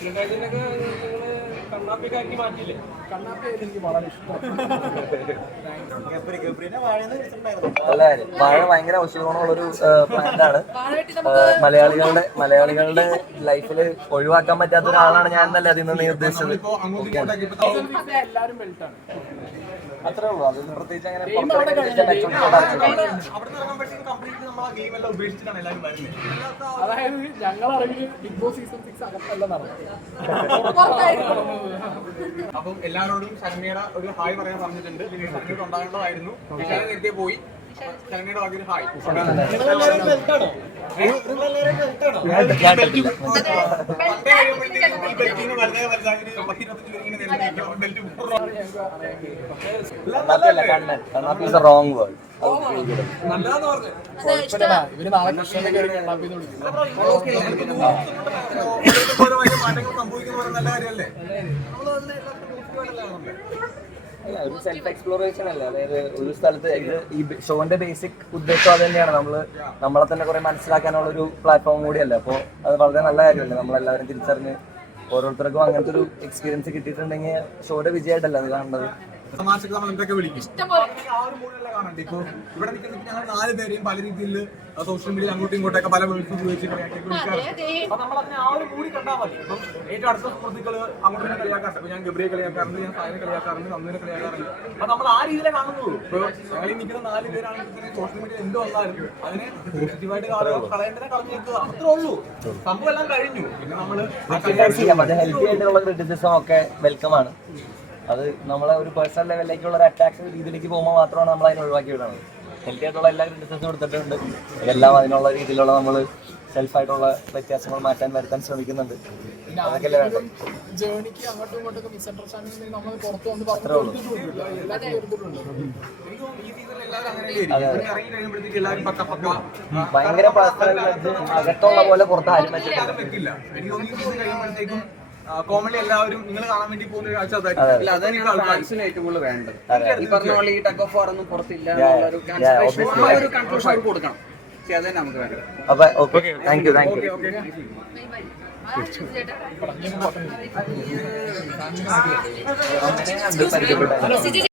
Tingnan. വാഴ ഭയങ്കര ഔഷധഗുണമുള്ളൊരു പ്ലാന്റാണ് മലയാളികളുടെ മലയാളികളുടെ ലൈഫിൽ ഒഴിവാക്കാൻ പറ്റാത്ത ഒരാളാണ് ഞാൻ എന്നല്ല അതിൽ നിന്ന് നീ ഉദ്ദേശിച്ചത്? അത്രേ ഉള്ളൂ. പ്രത്യേകിച്ച് അങ്ങനെ. അതായത് ഞങ്ങൾ ബിഗ് ബോസ് സീസൺ സിക്സ് അകത്തല്ല നടന്നത്. അപ്പം എല്ലാവരോടും ശരണ്യയുടെ ഒരു ഹായ് പറയാൻ പറഞ്ഞിട്ടുണ്ട്. ഉണ്ടാകേണ്ടതായിരുന്നു. വിശാല നേരത്തെ പോയി. ശരണ്യയുടെ ഹായ്. റോങ് എടുത്തില്ല. ഇവർ നാളെ കൃഷ്ണനെ കയറി വലിയ മാറ്റങ്ങൾ സംഭവിക്കുന്ന നല്ല കാര്യമല്ലേ നമ്മൾ അല്ല, ഒരു സെൽഫ് എക്സ്പ്ലോറേഷൻ അല്ലേ അതായത് ഒരു സ്ഥലത്ത് ഈ ഷോന്റെ ബേസിക് ഉദ്ദേശം അത് തന്നെയാണ് നമ്മൾ നമ്മളെ തന്നെ കുറെ മനസ്സിലാക്കാനുള്ള ഒരു പ്ലാറ്റ്ഫോം കൂടിയല്ലേ അപ്പോൾ അത് വളരെ നല്ല കാര്യമല്ലേ നമ്മളെല്ലാവരും തിരിച്ചറിഞ്ഞ് ഓരോരുത്തർക്കും അങ്ങനത്തെ ഒരു എക്സ്പീരിയൻസ് കിട്ടിയിട്ടുണ്ടെങ്കിൽ ഷോയുടെ വിജയമായിട്ടല്ലേ അത് കാണുന്നത്. തമാശക്ക് നമ്മൾ എന്തൊക്കെ വിളിക്കും ആ ഒരു മൂഡിലല്ലേ കാണണ്ടേ? ഇപ്പൊ ഇവിടെ നിൽക്കുന്ന ഞങ്ങൾ നാല് പേരെയും പല രീതിയിൽ സോഷ്യൽ മീഡിയയിൽ അങ്ങോട്ടും ഇങ്ങോട്ടൊക്കെ പല വേർഡ്സ് ഉപയോഗിച്ച് കളിയാക്കി വിളിക്കാറുണ്ട്. അപ്പൊ നമ്മൾ അതിനെ ആ ഒരു മൂടി കണ്ടാൽ മതി. ഇപ്പം ഏറ്റവും അടുത്ത സുഹൃത്തുക്കൾ അങ്ങോട്ട് ഇങ്ങനെ കളിയാക്കാറുണ്ട്. ഇപ്പൊ ഞാൻ ഗബ്രിയെ കളിയാക്കാറുണ്ട് ഞാൻ സായനെ കളിയാക്കാറുണ്ട് നന്ദിനെ കളിയാക്കാറുണ്ട്. അപ്പൊ നമ്മൾ ആ രീതിയിലേ കാണുന്നുള്ളൂ. ഇപ്പൊ ഞങ്ങൾ നിൽക്കുന്ന നാല് പേരാണെങ്കിൽ തന്നെ സോഷ്യൽ മീഡിയ എന്ത് വന്നാലും അതിനെ പോസിറ്റീവായിട്ട് കളയാൻ കളയേണ്ടതിനെ കളഞ്ഞു അത്രേ ഉള്ളൂ. സംഭവം എല്ലാം കഴിഞ്ഞു. പിന്നെ നമ്മൾ ഹെൽത്തി ആയിട്ടുള്ള ക്രിറ്റിസിസം ഒക്കെ വെൽക്കം ആണ്. അത് നമ്മളെ ഒരു പേഴ്സണൽ ലെവലിലേക്കുള്ള ഒരു അറ്റാക്ക് രീതിയിലേക്ക് പോകുമ്പോൾ മാത്രമാണ് നമ്മൾ അതിനെ ഒഴിവാക്കി വിടുന്നത്. ഹെൽത്തി ആയിട്ടുള്ള എല്ലാ ക്രിറ്റിസിസും കൊടുത്തിട്ടുണ്ട് എല്ലാം അതിനുള്ള രീതിയിലുള്ള നമ്മൾ സെൽഫായിട്ടുള്ള വ്യത്യാസങ്ങൾ മാറ്റാൻ വരുത്താൻ ശ്രമിക്കുന്നുണ്ട്. അതൊക്കെയല്ലേ വേണ്ടത്? ജേണിക്ക് അങ്ങോട്ടും ഇങ്ങോട്ടും നമ്മൾ പുറത്ത് അത്രേ ഉള്ളൂ. ഭയങ്കര അകത്തുള്ള പോലെ പുറത്ത് ആരും വെച്ചിട്ടില്ല. കോമഡി എല്ലാവരും നിങ്ങൾ കാണാൻ വേണ്ടി പോകുന്ന ഒരു കാഴ്ച അതെ. അതായിരിക്കും ഇല്ല അതന്നെയാണ് ഫാൻസിന് ഏറ്റവും കൂടുതൽ വേണ്ടത്. ഈ പറഞ്ഞ പോലെ ഈ ടഗ് ഓഫ് വാർ ഒന്നും പുറത്തില്ല yeah, കൺസിഡറേഷൻ obviously. ആ ഒരു കൺക്ലൂഷൻ അവർക്ക് കൊടുക്കണം. പക്ഷേ അത് തന്നെ നമുക്ക് വേണ്ടത്. അപ്പൊ okay thank you thank you പരിചയപ്പെട്ട